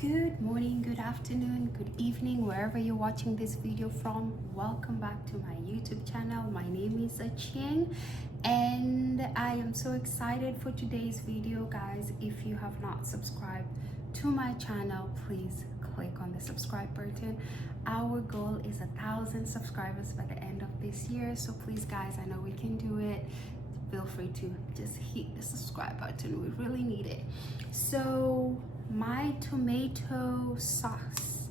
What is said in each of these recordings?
Good morning, good afternoon, good evening, wherever you're watching this video from. Welcome back to my YouTube channel. My name is Ching and I am so excited for today's video, guys. If you have not subscribed to my channel, please click on the subscribe button. Our goal is 1,000 subscribers by the end of this year, so please guys, I know we can do it. Feel free to just hit the subscribe button. We really need it. So my tomato sauce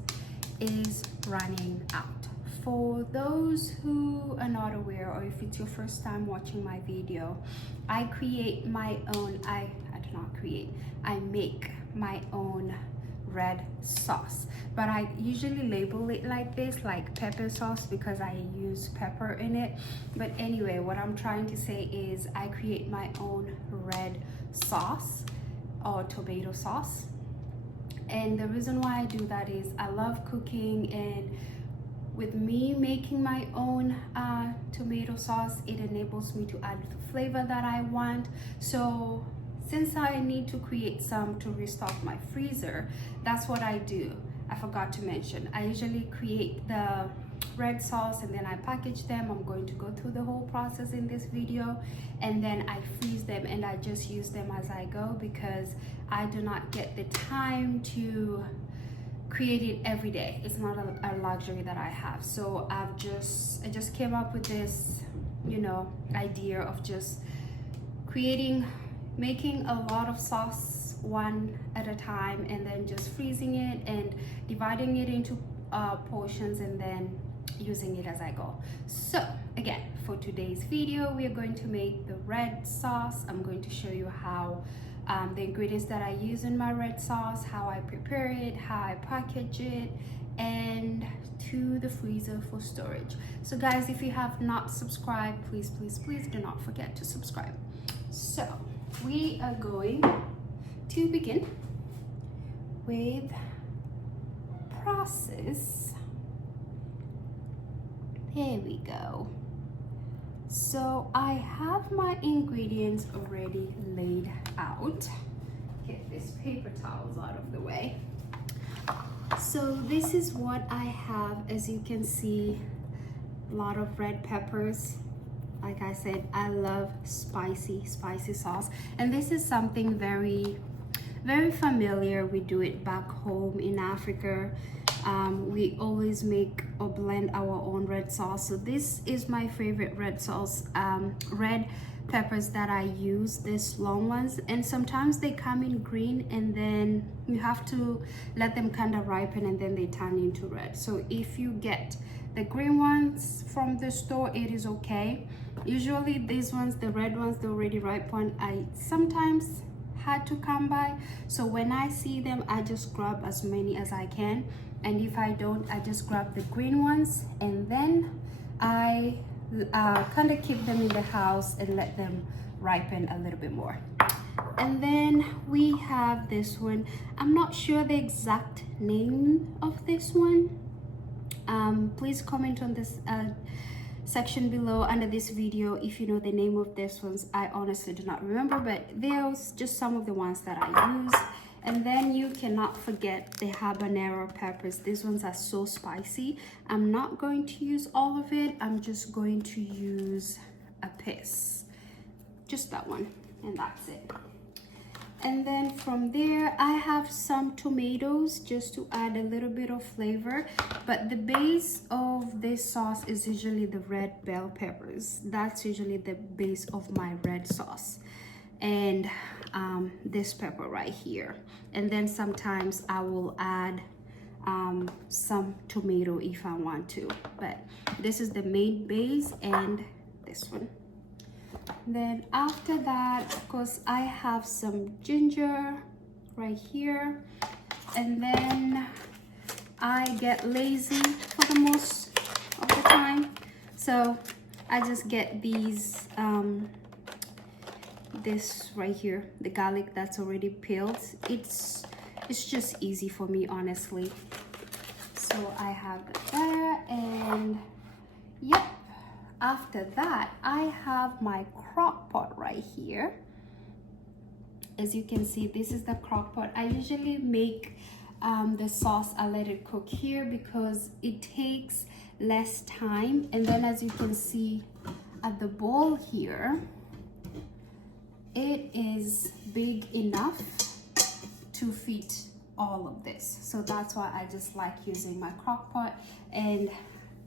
is running out. For those who are not aware, or if it's your first time watching my video, I create my own, I make my own red sauce, but I usually label it like this, like pepper sauce, because I use pepper in it. But anyway, what I'm trying to say is I create my own red sauce or tomato sauce. And the reason why I do that is I love cooking, and with me making my own tomato sauce, it enables me to add the flavor that I want. So since I need to create some to restock my freezer, that's what I do. I forgot to mention, I usually create the red sauce and then I package them. I'm going to go through the whole process in this video, and then I freeze them and I just use them as I go, because I do not get the time to create it every day. It's not a luxury that I have. So I just came up with this, idea of just making a lot of sauce one at a time, and then just freezing it and dividing it into portions and then using it as I go. So again, for today's video, we are going to make the red sauce. I'm going to show you how the ingredients that I use in my red sauce, how I prepare it, how I package it, and to the freezer for storage. So guys, if you have not subscribed, please do not forget to subscribe. So we are going to begin with process. There we go. So I have my ingredients already laid out. Get these paper towels out of the way. So this is what I have. As you can see, a lot of red peppers. Like I said, I love spicy sauce, and this is something very familiar. We do it back home in Africa. We always make or blend our own red sauce. So this is my favorite red sauce. Red peppers that I use, these long ones, and sometimes they come in green, and then you have to let them kind of ripen and then they turn into red. So if you get the green ones from the store, it is okay. Usually these ones, the red ones, the already ripe one, I sometimes had to come by. So when I see them, I just grab as many as I can, and if I don't, I just grab the green ones, and then I kind of keep them in the house and let them ripen a little bit more. And then we have this one. I'm not sure the exact name of this one. Please comment on this section below under this video if you know the name of this ones. I honestly do not remember, but there's just some of the ones that I use. And then you cannot forget the habanero peppers. These ones are so spicy. I'm not going to use all of it. I'm just going to use a piece, just that one, and that's it. And then from there, I have some tomatoes just to add a little bit of flavor. But the base of this sauce is usually the red bell peppers. That's usually the base of my red sauce. And this pepper right here. And then sometimes I will add some tomato if I want to. But this is the main base, and this one. Then after that, of course, I have some ginger right here, and then I get lazy for the most of the time, so I just get these this right here, the garlic that's already peeled. It's just easy for me, honestly. So I have it there, and yep. After that, I have my crock pot right here. As you can see, this is the crock pot. I usually make the sauce, I let it cook here because it takes less time. And then as you can see at the bowl here, it is big enough to fit all of this. So that's why I just like using my crock pot, and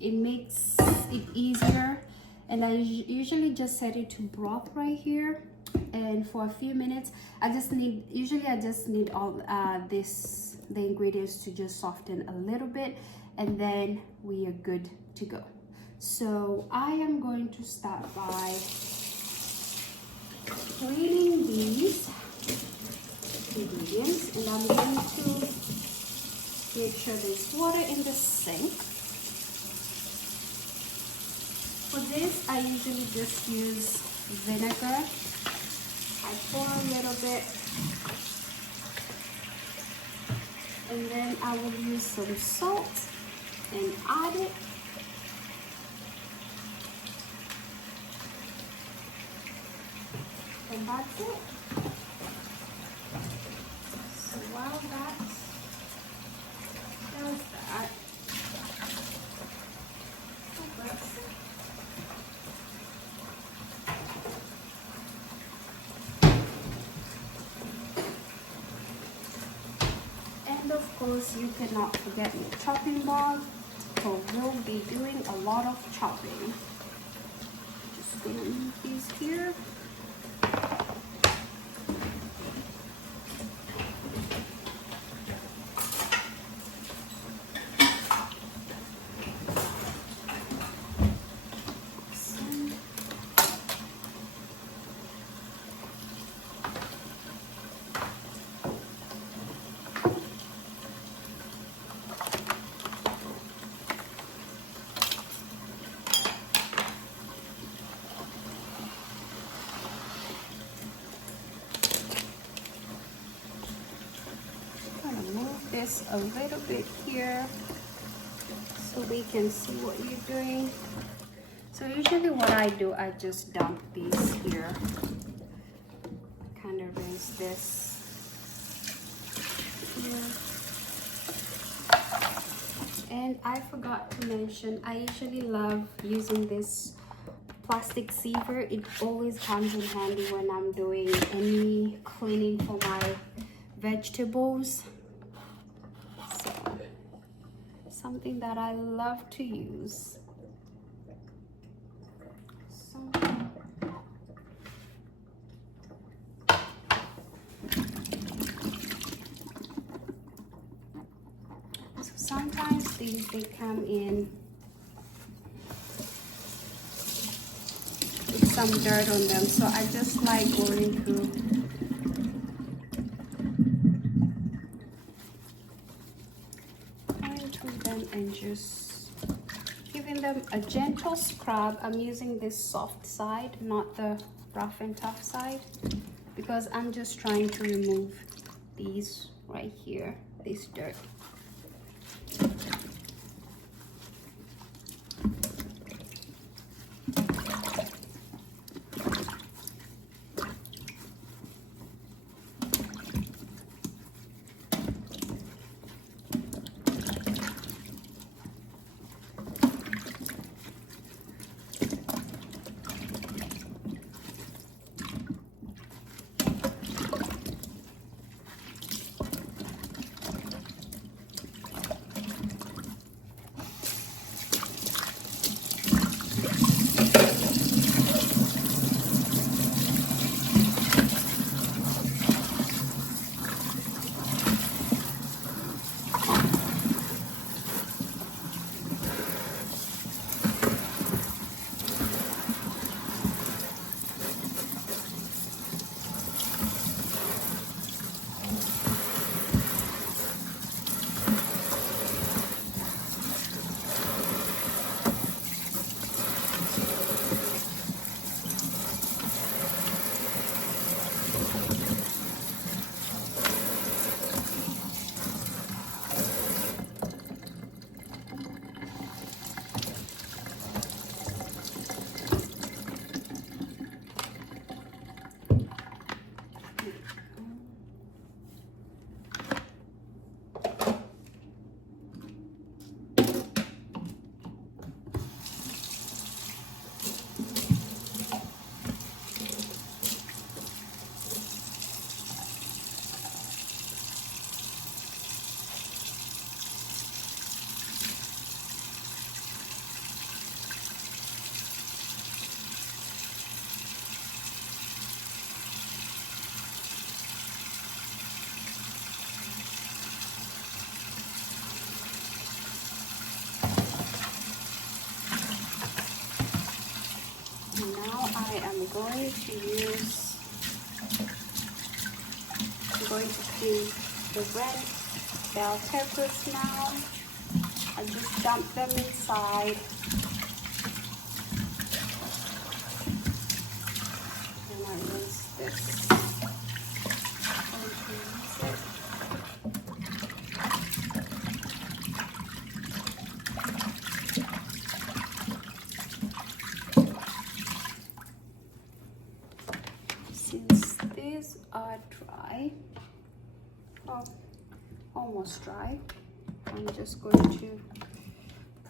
it makes it easier. And I usually just set it to broth right here, and for a few minutes I just need all the ingredients to just soften a little bit, and then we are good to go. So I am going to start by cleaning these ingredients, and I'm going to make sure there's water in the sink. For this, I usually just use vinegar. I pour a little bit, and then I will use some salt and add it. And that's it. So while that does that, and of course you cannot forget your chopping board, so we'll be doing a lot of chopping. Just gonna move these here. This a little bit here so we can see what you're doing. So usually what I do, I just dump these here, kind of rinse this here. And I forgot to mention, I usually love using this plastic sieve. It always comes in handy when I'm doing any cleaning for my vegetables. Something that I love to use. So sometimes these, they come in with some dirt on them, so I just like going through them and just giving them a gentle scrub. I'm using this soft side, not the rough and tough side, because I'm just trying to remove these right here, this dirt. going to do the red bell peppers now. I just dump them inside. And I rinse this. Since these are dry, oh, almost dry, I'm just going to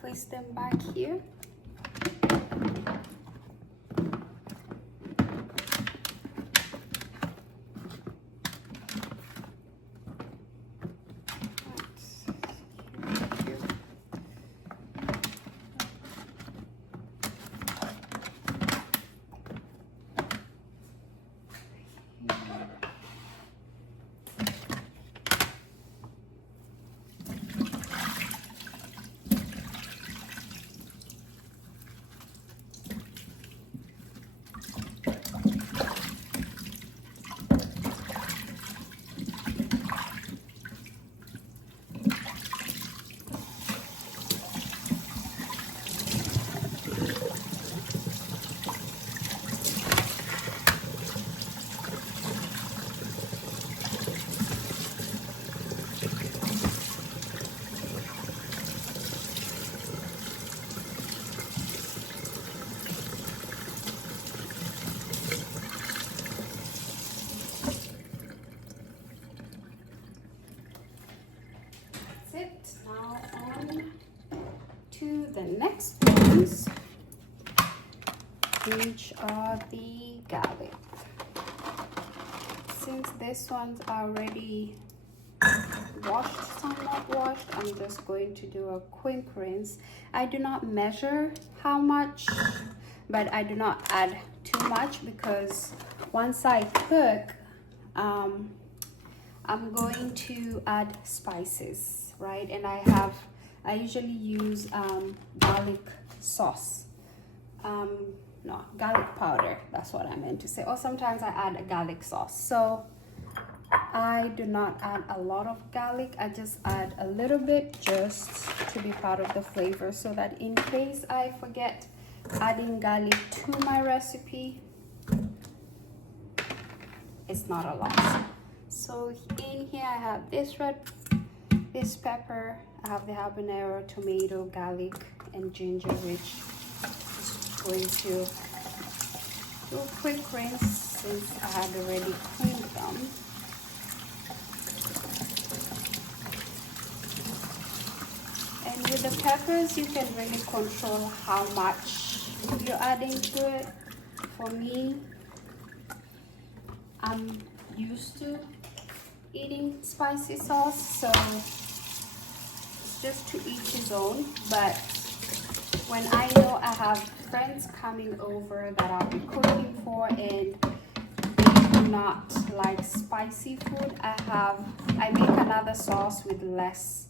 place them back here. The next ones, which are the garlic. Since these ones are already washed, somewhat washed, I'm just going to do a quick rinse. I do not measure how much, but I do not add too much because once I cook, I'm going to add spices, right? And I usually use garlic sauce. No, garlic powder. That's what I meant to say. Or sometimes I add a garlic sauce. So I do not add a lot of garlic. I just add a little bit just to be part of the flavor, so that in case I forget adding garlic to my recipe, it's not a loss. So in here I have this pepper. I have the habanero, tomato, garlic, and ginger, which is going to do a quick rinse since I had already cleaned them. And with the peppers, you can really control how much you're adding to it. For me, I'm used to eating spicy sauce, so just to each his own. But when I know I have friends coming over that I'll be cooking for and they do not like spicy food, I make another sauce with less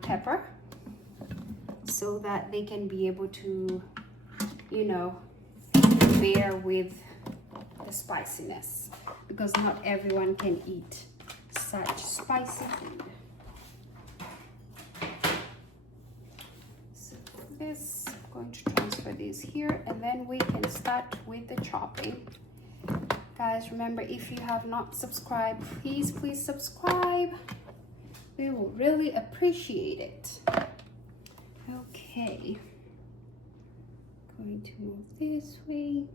pepper, so that they can be able to, you know, bear with the spiciness, because not everyone can eat such spicy food. This, I'm going to transfer these here, and then we can start with the chopping. Guys, remember, if you have not subscribed, please subscribe. We will really appreciate it. Okay, going to move this way.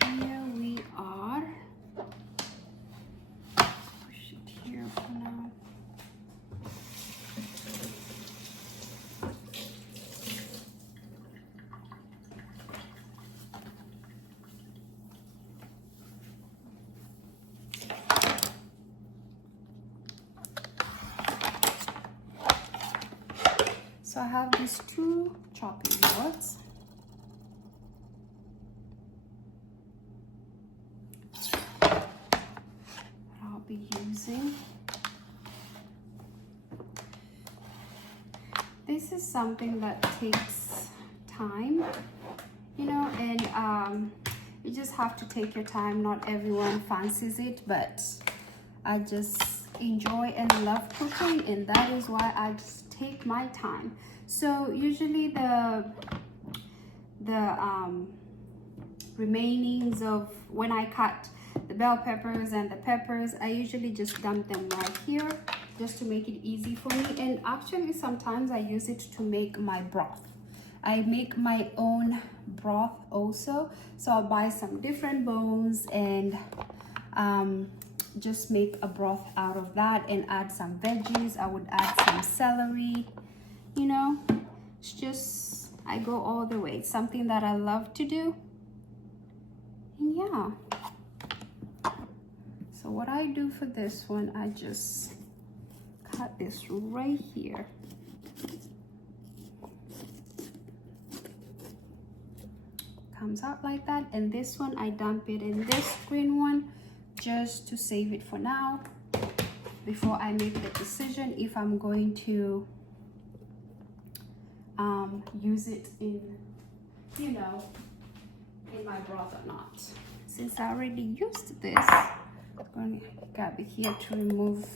So here we are. Push it here for now. So I have these two chopping boards. I'll be using. this is something that takes time, you know, and you just have to take your time. Not everyone fancies it, but I just enjoy and love cooking, and that is why I just take my time. So usually the remainings of when I cut the bell peppers and the peppers, I usually just dump them right here just to make it easy for me. And actually sometimes I use it to make my broth. I make my own broth also, so I'll buy some different bones and just make a broth out of that and add some veggies. I would add some celery, you know. It's just, I go all the way. It's something that I love to do. And yeah, so what I do for this one, I just cut this right here. Comes out like that, and this one I dump it in this green one just to save it for now before I make the decision if I'm going to use it in, you know, in my broth or not. Since I already used this, I'm going to grab it here to remove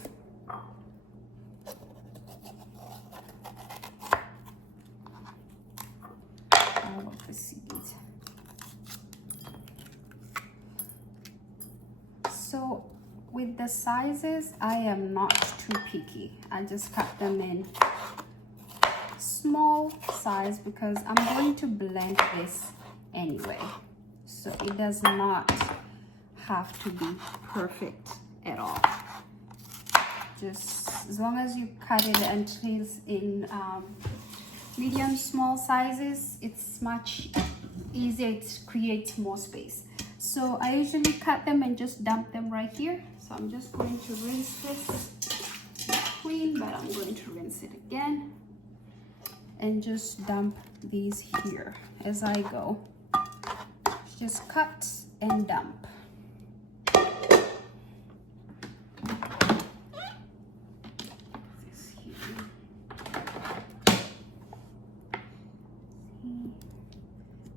all of the seeds. So with the sizes, I am not too picky. I just cut them in small size because I'm going to blend this anyway. So it does not have to be perfect at all. Just as long as you cut it until it's in medium small sizes, it's much easier to create more space. So I usually cut them and just dump them right here. So I'm just going to rinse this clean, but I'm going to rinse it again and just dump these here as I go. Just cut and dump. This here.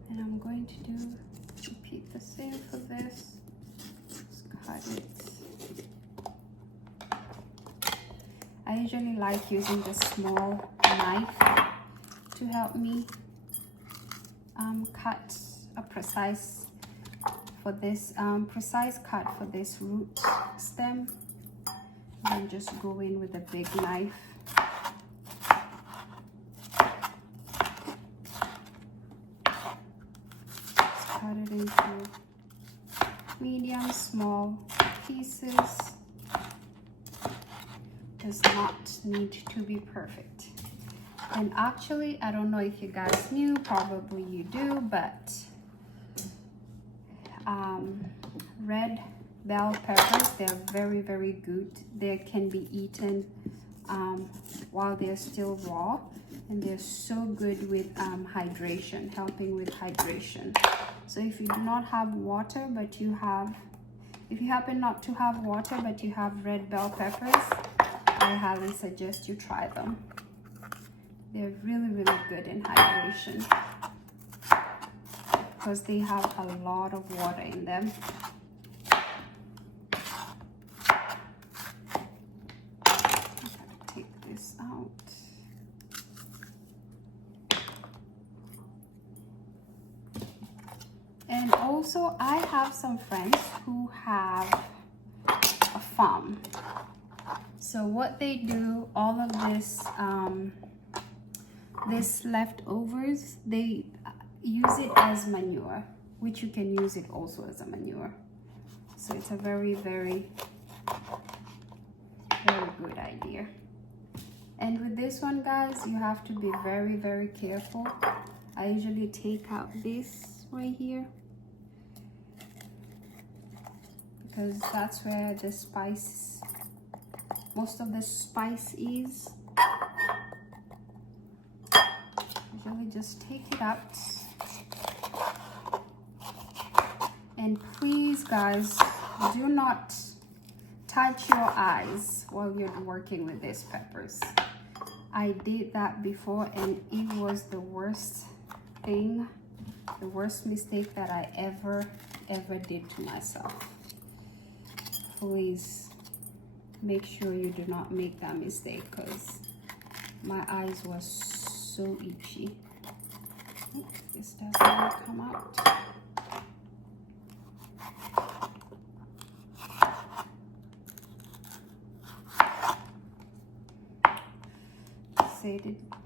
And I'm going to repeat the same for this. Just cut it. I usually like using the small knife to help me cut a precise cut for this root stem. And just go in with a big knife. Just cut it into medium small pieces. Does not need to be perfect. And actually, I don't know if you guys knew, probably you do, but red bell peppers, they're very, very good. They can be eaten while they're still raw, and they're so good with hydration, helping with hydration. So if you do not have water, but you have, if you happen not to have water, but you have red bell peppers, I highly suggest you try them. They're really, really good in hydration because they have a lot of water in them. Take this out. And also, I have some friends who have a farm. So what they do, all of this leftovers, they use it as manure, which you can use it also as a manure. So it's a very, very, very good idea. And with this one, guys, you have to be very, very careful. I usually take out this right here because that's where the spice, most of the spice is. Usually just take it out. And please, guys, do not touch your eyes while you're working with these peppers. I did that before and it was the worst thing, the worst mistake that I ever did to myself. Please make sure you do not make that mistake, because my eyes were so itchy. Oops, this doesn't want to come out.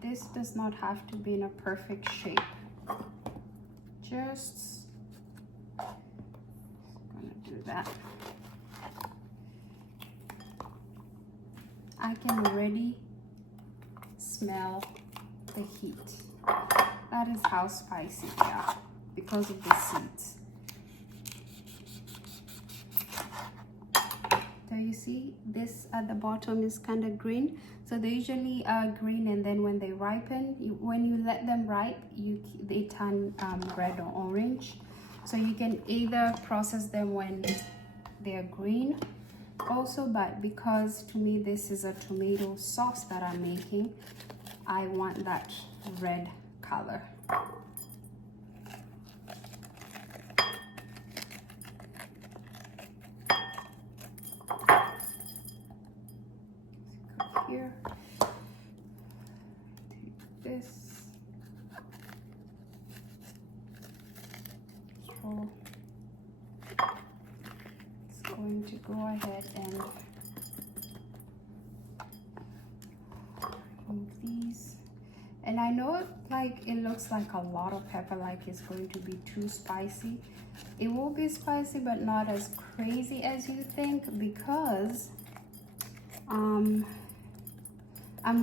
This does not have to be in a perfect shape. Just gonna do that. I can already smell the heat. That is how spicy they are because of the seeds. So you see this at the bottom is kind of green. So they usually are green, and then when they ripen, when you let them ripe, they turn red or orange. So you can either process them when they're green also, but because to me this is a tomato sauce that I'm making, I want that red color. Here, take this, so it's going to go ahead and remove these. And I know like it looks like a lot of pepper, like it's going to be too spicy. It will be spicy, but not as crazy as you think, because I'm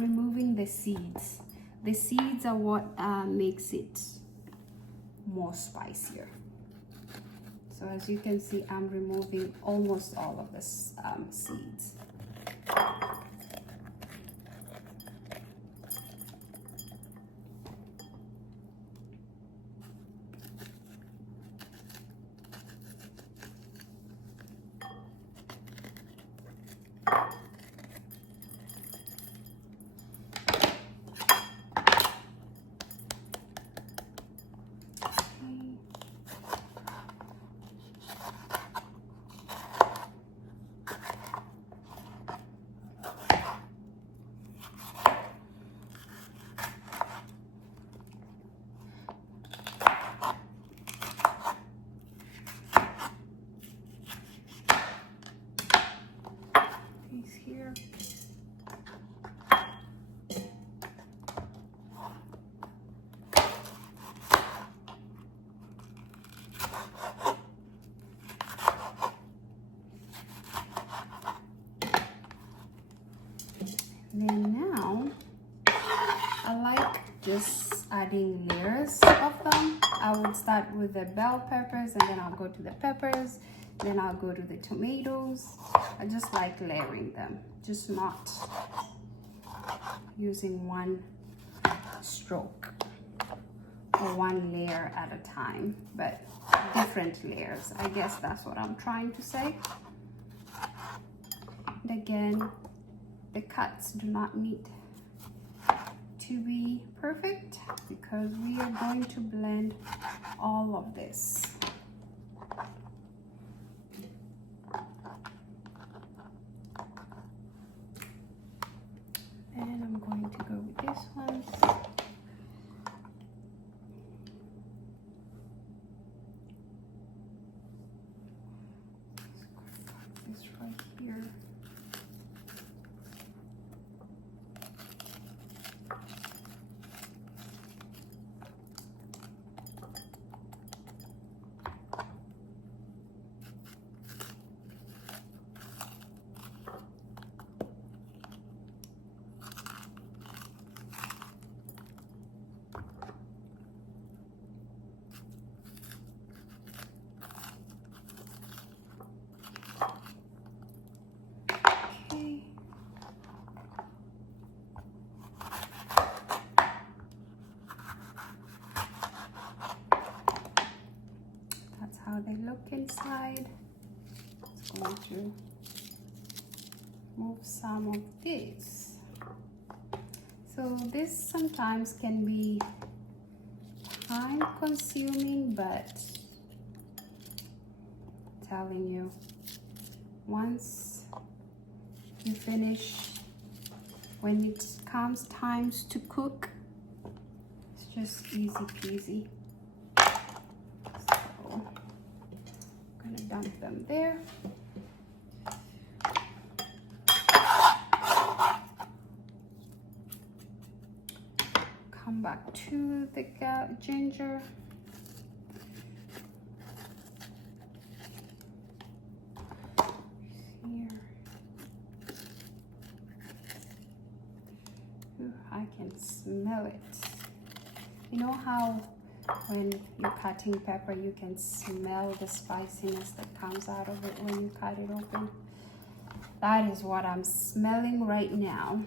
removing the seeds. The seeds are what makes it more spicier. So as you can see, I'm removing almost all of the seeds. Here. And then now I like just adding layers of them. I would start with the bell peppers, and then I'll go to the peppers, then I'll go to the tomatoes. I just like layering them, just not using one stroke or one layer at a time, but different layers. I guess that's what I'm trying to say. And again, the cuts do not need to be perfect because we are going to blend all of this. And I'm going to go with this one. This right here. How they look inside. Just going to move some of this. So this sometimes can be time consuming, but I'm telling you, once you finish, when it comes times to cook, it's just easy peasy. So I'm gonna dump them there. Come back to the ginger. Here. Ooh, I can smell it. You know how when you're cutting pepper, you can smell the spiciness that comes out of it when you cut it open? That is what I'm smelling right now.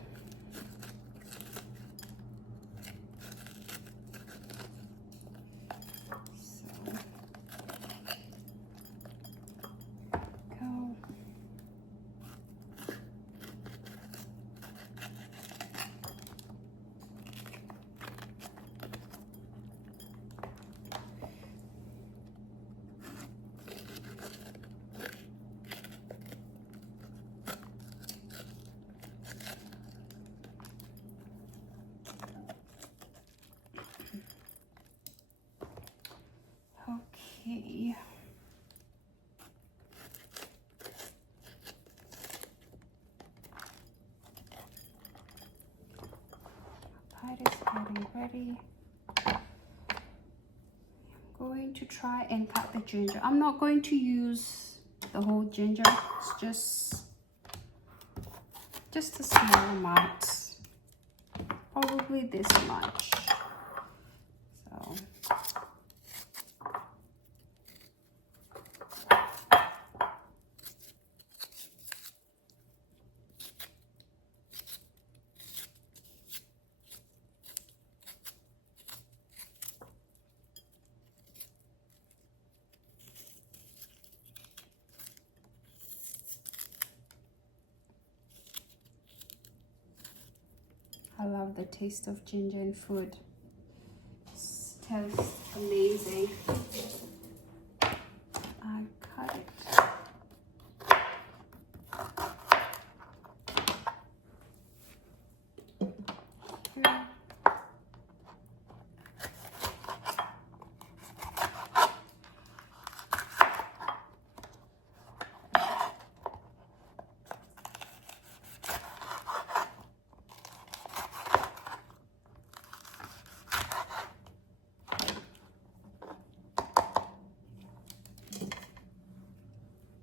Okay. Pie is getting ready. I'm going to try and cut the ginger. I'm not going to use the whole ginger. It's just a small amount. Probably this much. So I love the taste of ginger in food. It tastes amazing. I cut it. Here.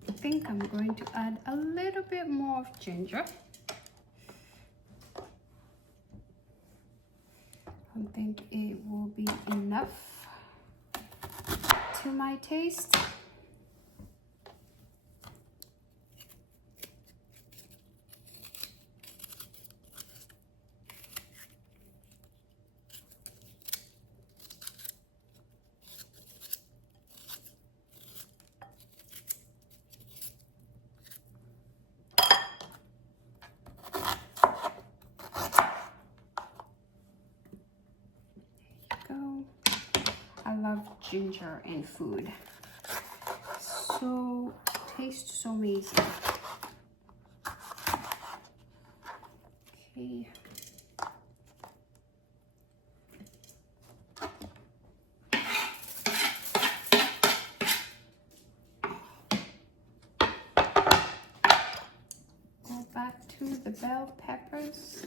I think I'm going to add a little bit more of ginger. I think it will be enough to my taste. I love ginger in food. So tastes so amazing. Okay. Go back to the bell peppers.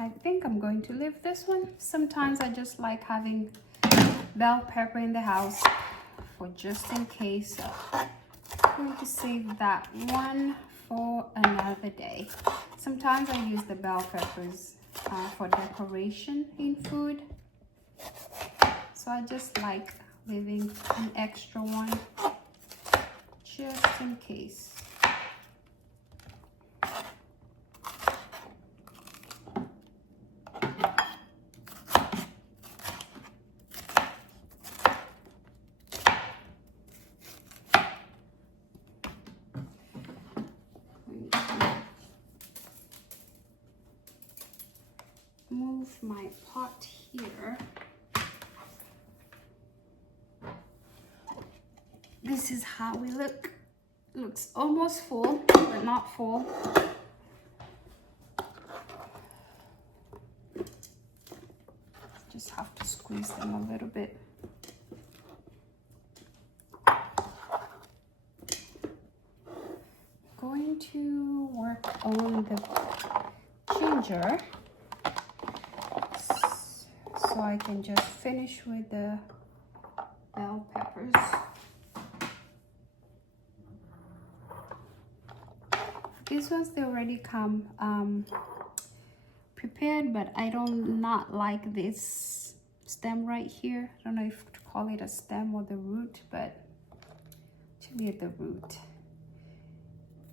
I think I'm going to leave this one. Sometimes I just like having bell pepper in the house for just in case. So I'm going to save that one for another day. Sometimes I use the bell peppers for decoration in food. So I just like leaving an extra one just in case. move my pot here. This is how we look. Looks almost full, but not full. Just have to squeeze them a little bit. Going to work on the ginger so I can just finish with the bell peppers. These ones, they already come prepared, but I don't not like this stem right here. I don't know if to call it a stem or the root, but actually the root.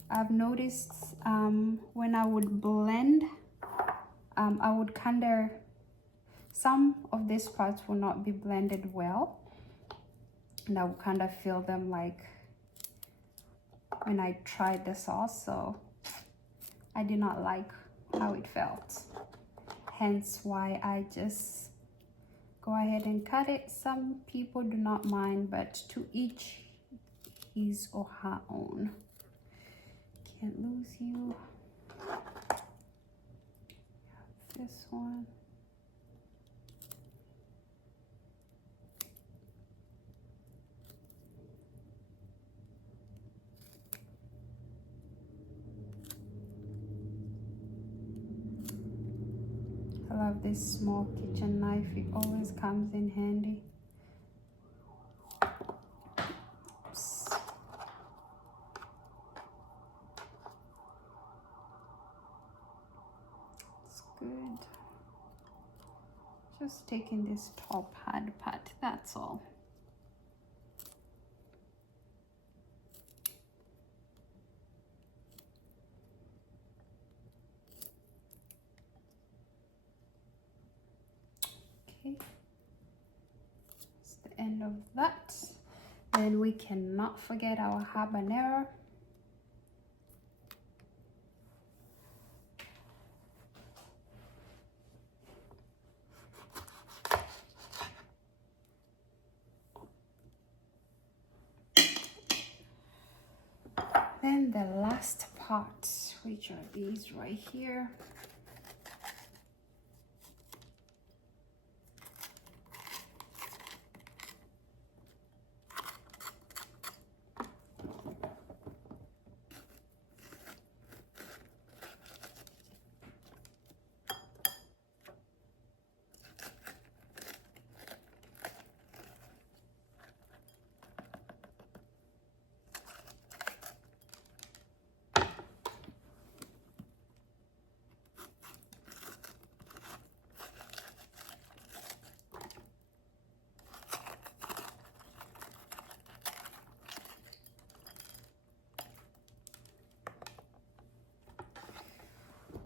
I've noticed when I would blend, I would kind of, some of these parts will not be blended well, and I would kind of feel them like when I tried the sauce, so I did not like how it felt. Hence why I just go ahead and cut it. Some people do not mind, but to each his or her own. Can't lose you. This one. I love this small kitchen knife. It always comes in handy. Oops. It's good. Just taking this top hard part, that's all. Okay, that's the end of that. Then we cannot forget our habanero. Then the last part, which are these right here.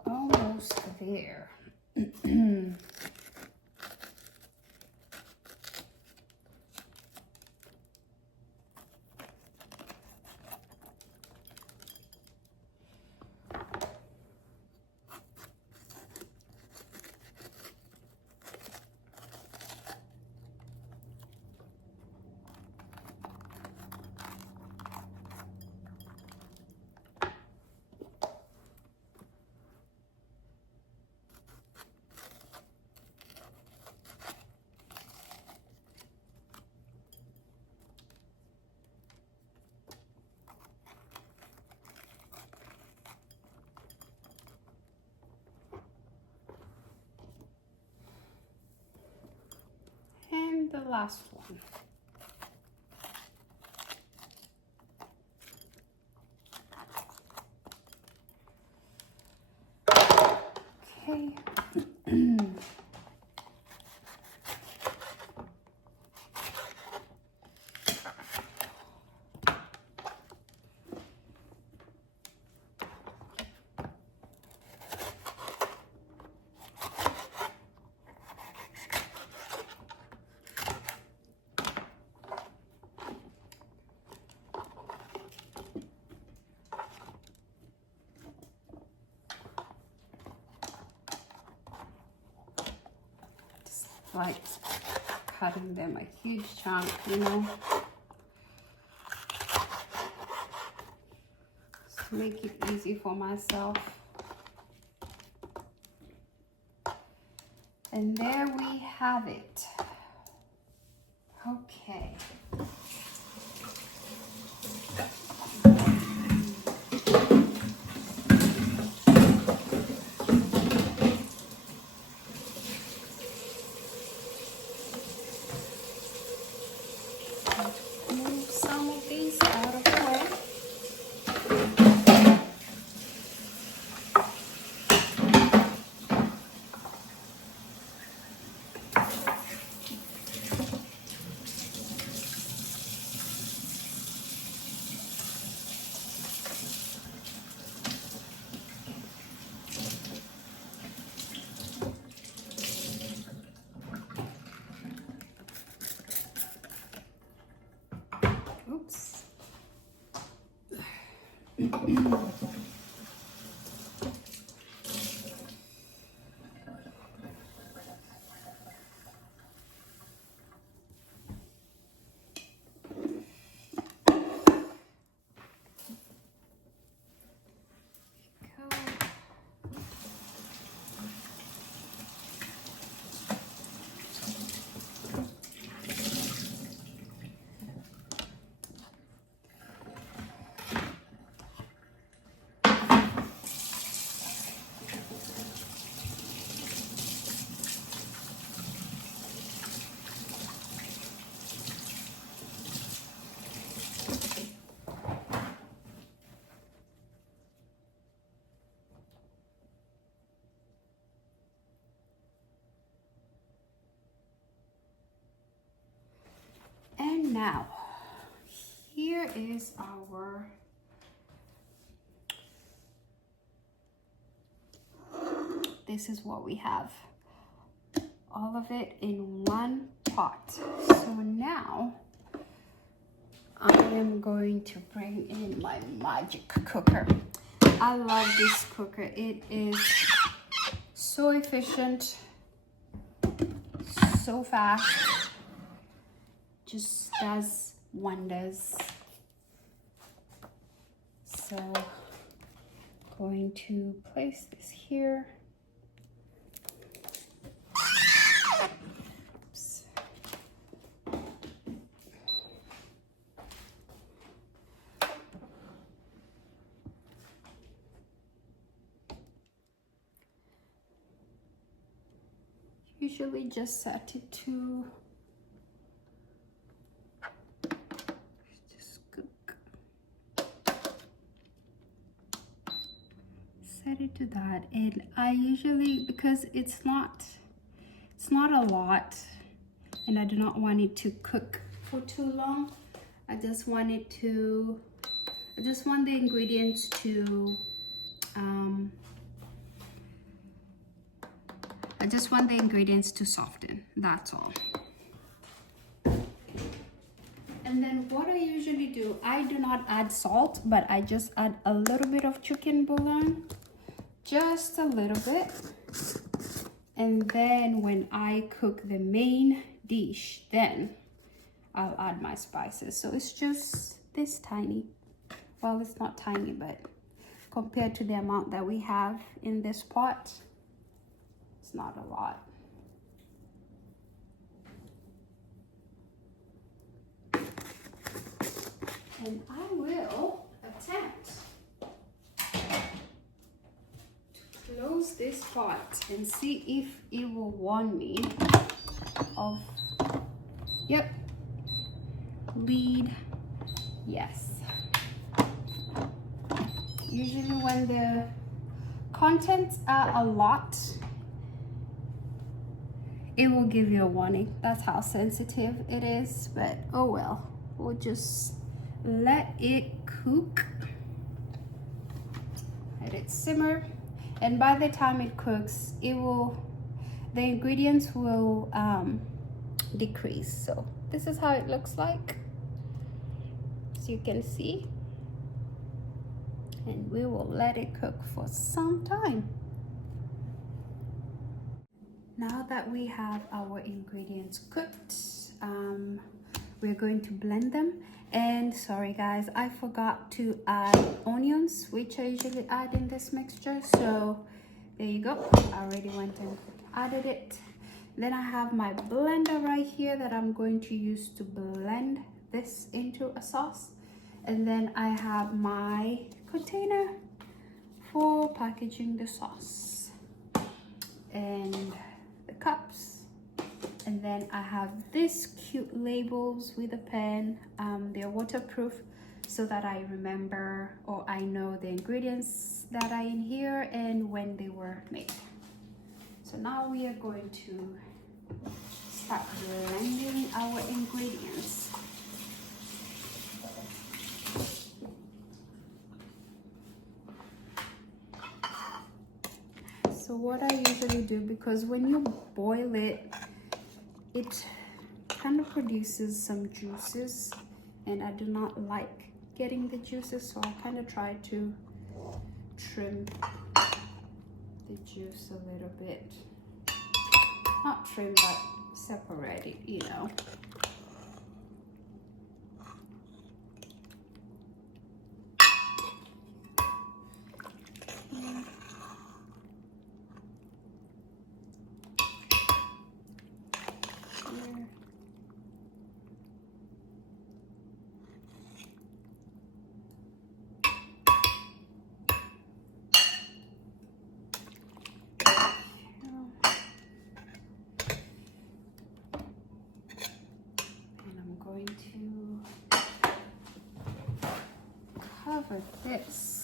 Almost there. And the last one. Okay. like cutting them a huge chunk, you know. Just make it easy for myself. And there we have it. Okay. Move some of these out of the way. Oops. And now, here is our this is what we have. All of it in one pot. So now I am going to bring in my magic cooker. I love this cooker. It is so efficient, so fast, just does wonders. So going to place this here. Oops. Usually just set it to it to that. And I usually, because it's not a lot and I do not want it to cook for too long, I just want the ingredients to soften, that's all. And then what I usually do, I do not add salt, but I just add a little bit of chicken bouillon. Just a little bit. And then when I cook the main dish, then I'll add my spices. So it's just this tiny. Well, it's not tiny, but compared to the amount that we have in this pot, it's not a lot. And I will attempt close this pot and see if it will warn me of, yep, lead, yes. Usually when the contents are a lot, it will give you a warning. That's how sensitive it is, but oh well, we'll just let it cook, let it simmer. And by the time it cooks, the ingredients will decrease. So this is how it looks like, as you can see. And we will let it cook for some time. Now that we have our ingredients cooked, we're going to blend them. And sorry guys, I forgot to add onions, which I usually add in this mixture. So there you go, I already went and added it. Then I have my blender right here that I'm going to use to blend this into a sauce. And then I have my container for packaging the sauce and the cups. And then I have these cute labels with a pen. They're waterproof so that I remember or I know the ingredients that are in here and when they were made. So now we are going to start blending our ingredients. So what I usually do, because when you boil it, it kind of produces some juices and I do not like getting the juices, so I kind of try to trim the juice a little bit. Not trim, but separate it, you know. Cover this.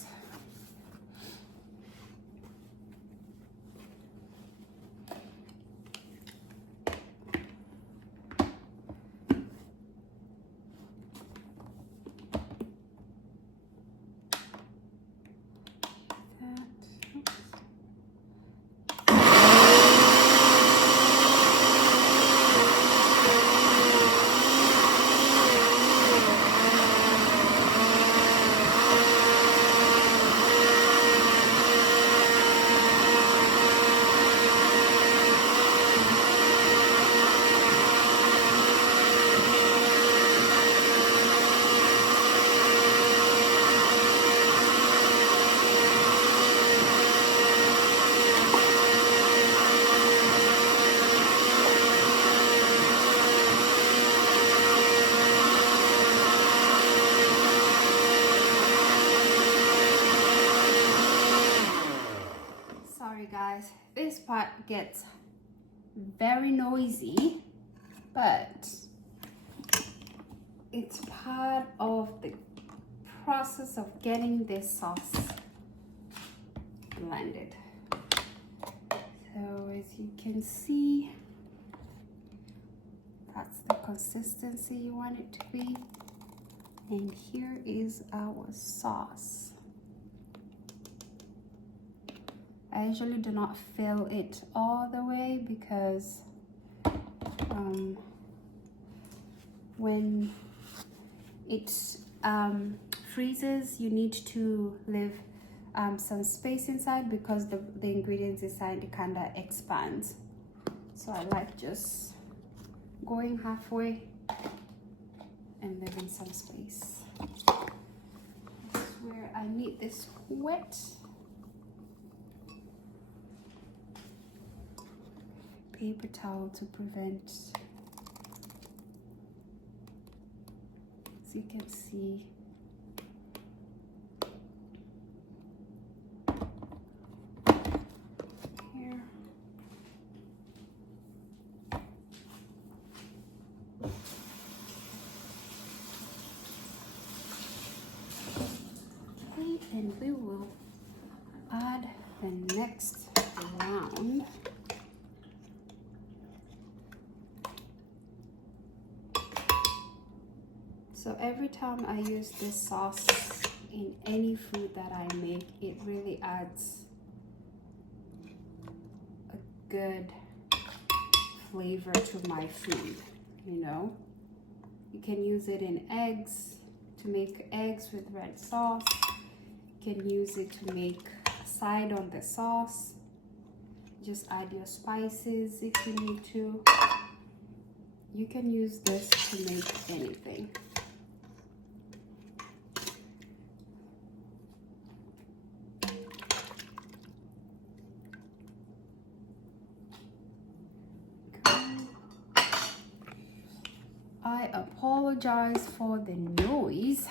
Guys, this part gets very noisy, but it's part of the process of getting this sauce blended. So as you can see, that's the consistency you want it to be. And here is our sauce. I usually do not fill it all the way because when it freezes, you need to leave some space inside because the ingredients inside kind of expands. So I like just going halfway and leaving some space. This is where I need this wet. Paper towel to prevent, as you can see, here. Okay, and we will add the next round. So every time I use this sauce in any food that I make, it really adds a good flavor to my food, you know. You can use it in eggs, to make eggs with red sauce. You can use it to make a side on the sauce. Just add your spices if you need to. You can use this to make anything. I apologize for the noise.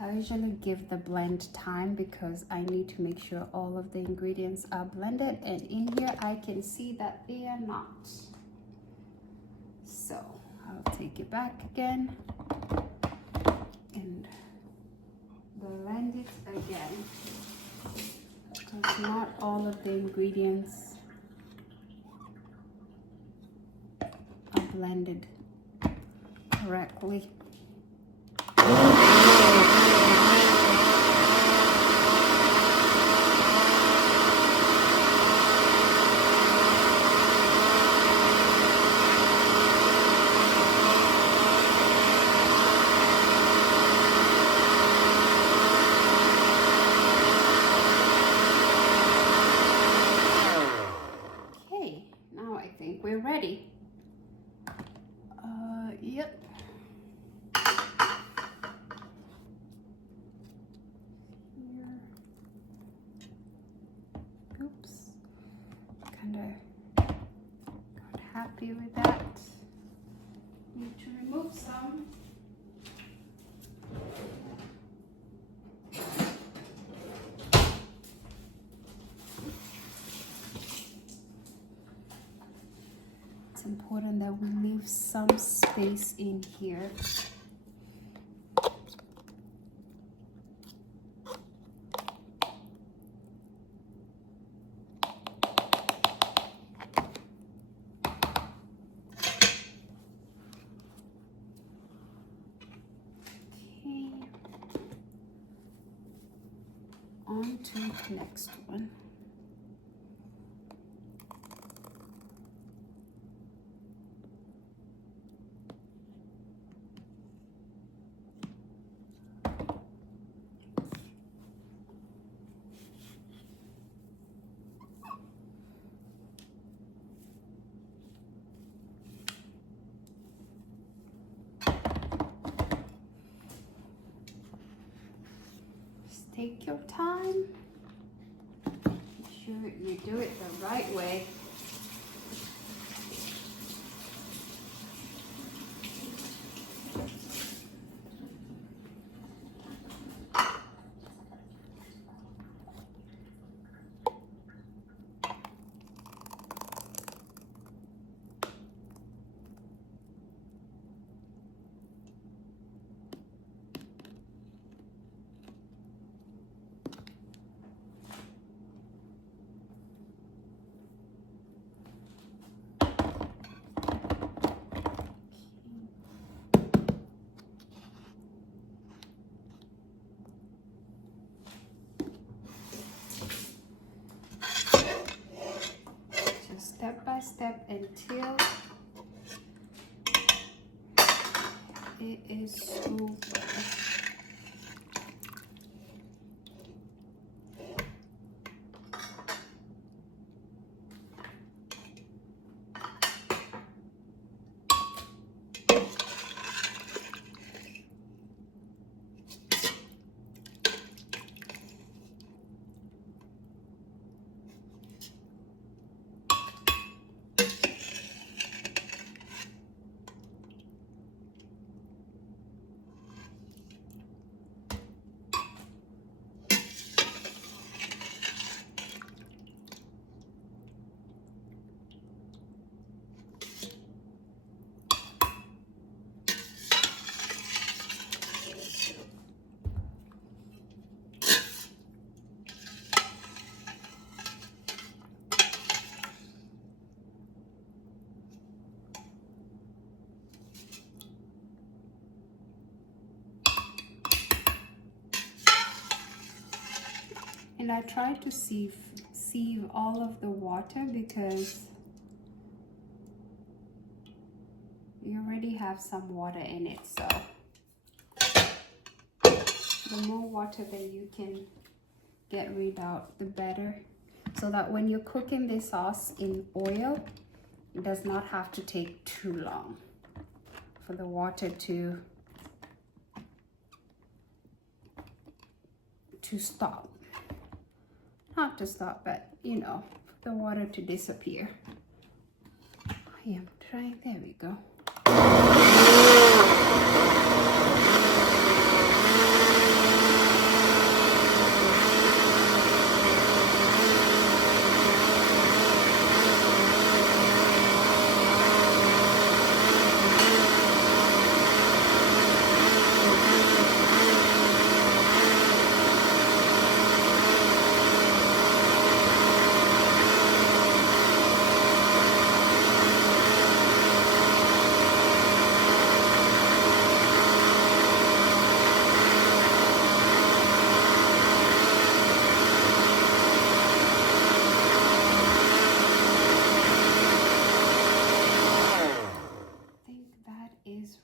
I usually give the blend time because I need to make sure all of the ingredients are blended, and in here I can see that they are not. So I'll take it back again and blend it again, because not all of the ingredients are blended correctly. We're ready. Yep. Here. Oops. Kinda not happy with that. Need to remove some. It's important that we leave some space in here. Okay. On to the next one. Take your time. Make sure you do it the right way. Step by step until it is over. And I try to sieve all of the water because you already have some water in it, so the more water that you can get rid out, the better, so that when you're cooking this sauce in oil, it does not have to take too long for the water to stop. Not to stop, but you know, for the water to disappear. I am trying, there we go.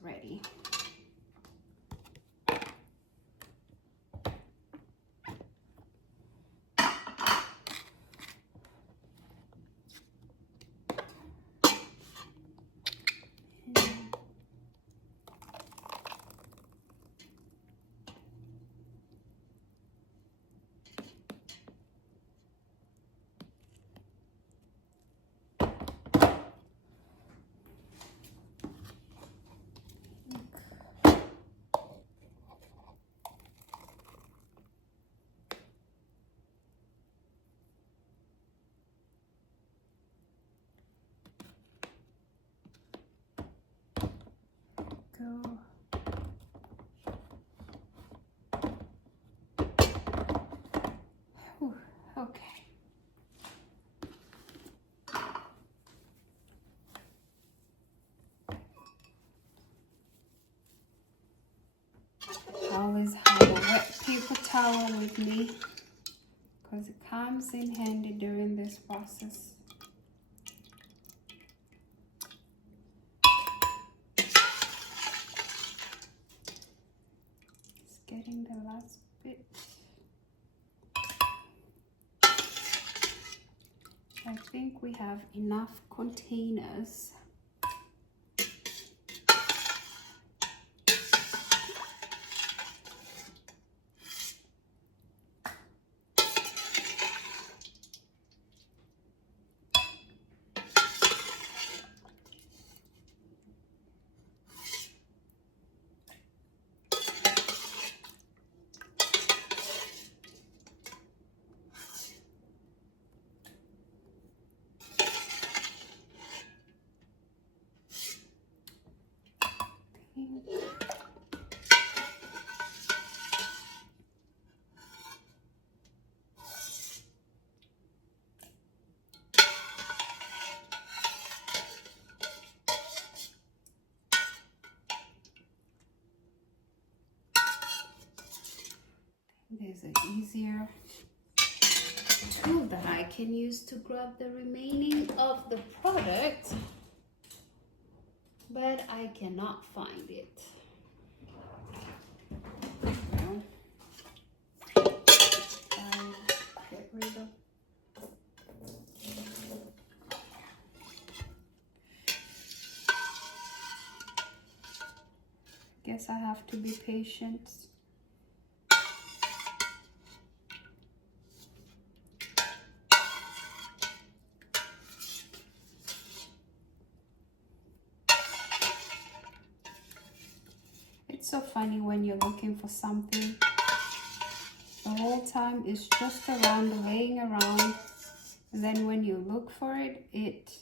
Ready. Go. Whew, okay. I always have a wet paper towel with me because it comes in handy during this process. Just getting the last bit. I think we have enough containers. There's an easier tool that I can use to grab the remaining of the product, but I cannot find it. Well, I'll get rid of. Guess I have to be patient. It's so funny when you're looking for something, the whole time it's just around, laying around, and then when you look for it, it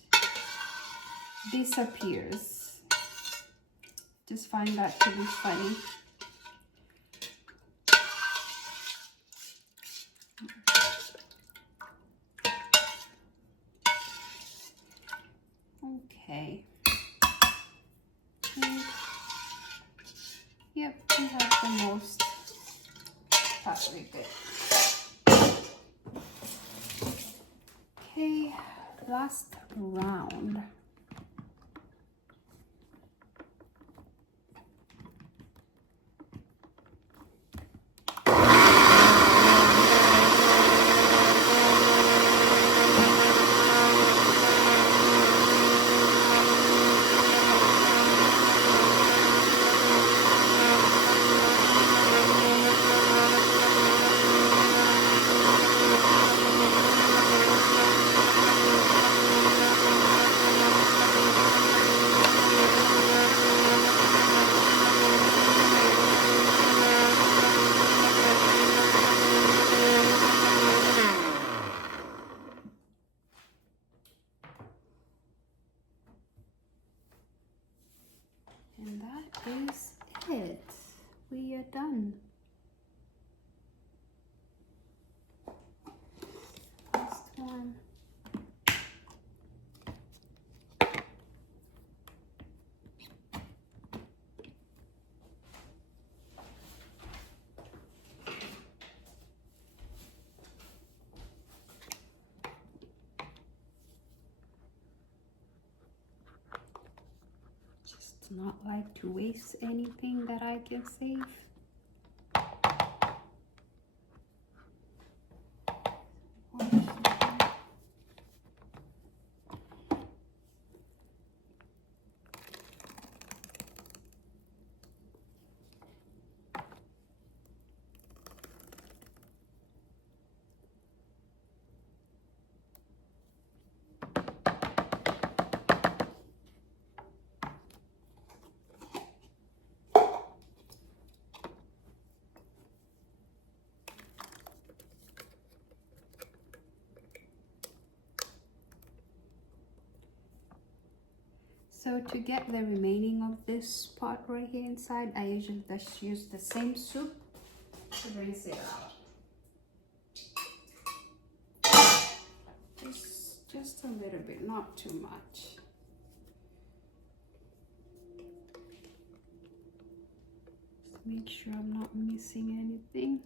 disappears. Just find that to be funny. Okay. Yep, we have the most. That's really good. last round. And that is it. We are done. Last one. Not like to waste anything that I can save. So to get the remaining of this pot right here inside, I usually just use the same soup to rinse it out. Just a little bit, not too much. Just make sure I'm not missing anything.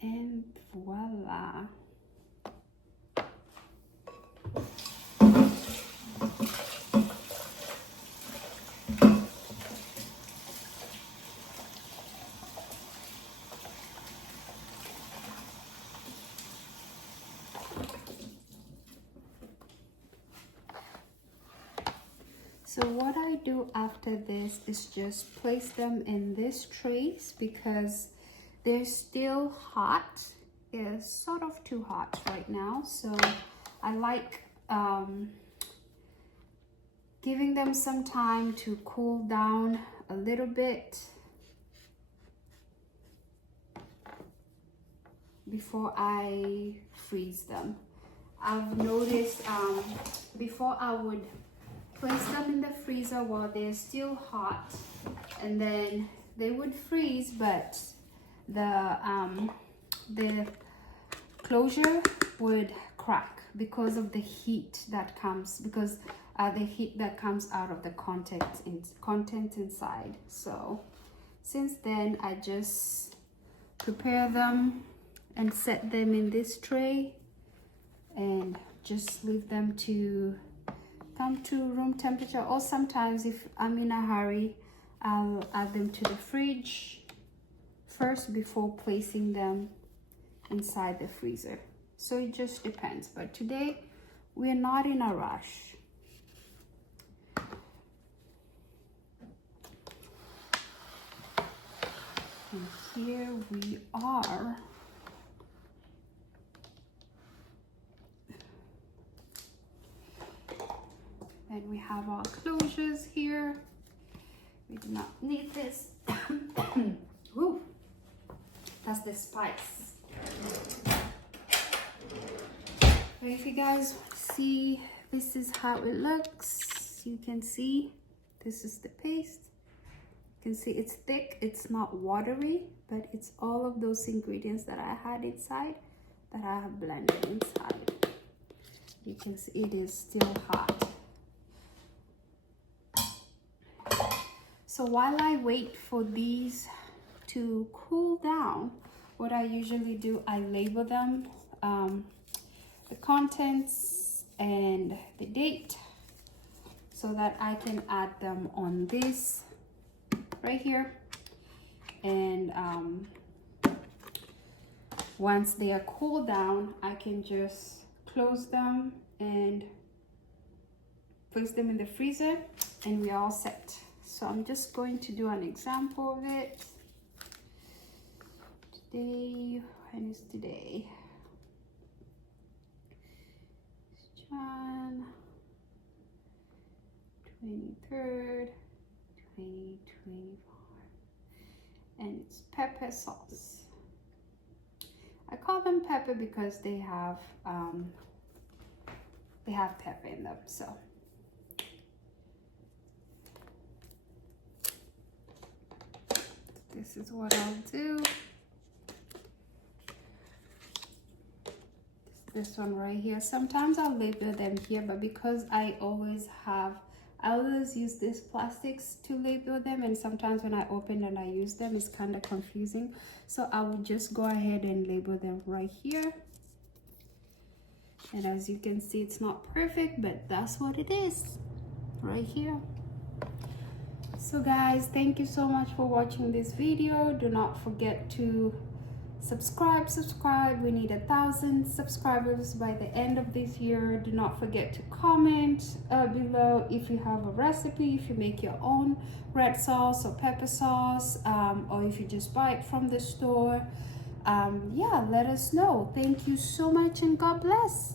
And voila. So what I do after this is just place them in these trays because they're still hot. It's sort of too hot right now. So I like giving them some time to cool down a little bit before I freeze them. I've noticed before I would place them in the freezer while they're still hot, and then they would freeze, but the closure would crack because of the heat that comes, the heat that comes out of the content inside. So since then, I just prepare them and set them in this tray and just leave them to come to room temperature, or sometimes if I'm in a hurry, I'll add them to the fridge first before placing them inside the freezer. So it just depends, but today we're not in a rush. And here we are. And we have our closures here. We do not need this. Ooh, that's the spice. And if you guys see, this is how it looks. You can see this is the paste. You can see it's thick, it's not watery, but it's all of those ingredients that I had inside that I have blended inside. You can see it is still hot. So while I wait for these to cool down, what I usually do, I label them, the contents, and the date so that I can add them on this right here. And once they are cooled down, I can just close them and place them in the freezer, and we're all set. So I'm just going to do an example of it. Today, when is today? John 23rd, 2025. And it's pepper sauce. I call them pepper because they have pepper in them. So this is what I'll do. This one right here. Sometimes I'll label them here, but because I always use these plastics to label them, and sometimes when I open and I use them, it's kind of confusing. So I will just go ahead and label them right here. And as you can see, it's not perfect, but that's what it is right here. So guys, thank you so much for watching this video. Do not forget to subscribe. We need 1,000 subscribers by the end of this year. Do not forget to comment below if you have a recipe, if you make your own red sauce or pepper sauce, or if you just buy it from the store. Yeah, let us know. Thank you so much, and God bless.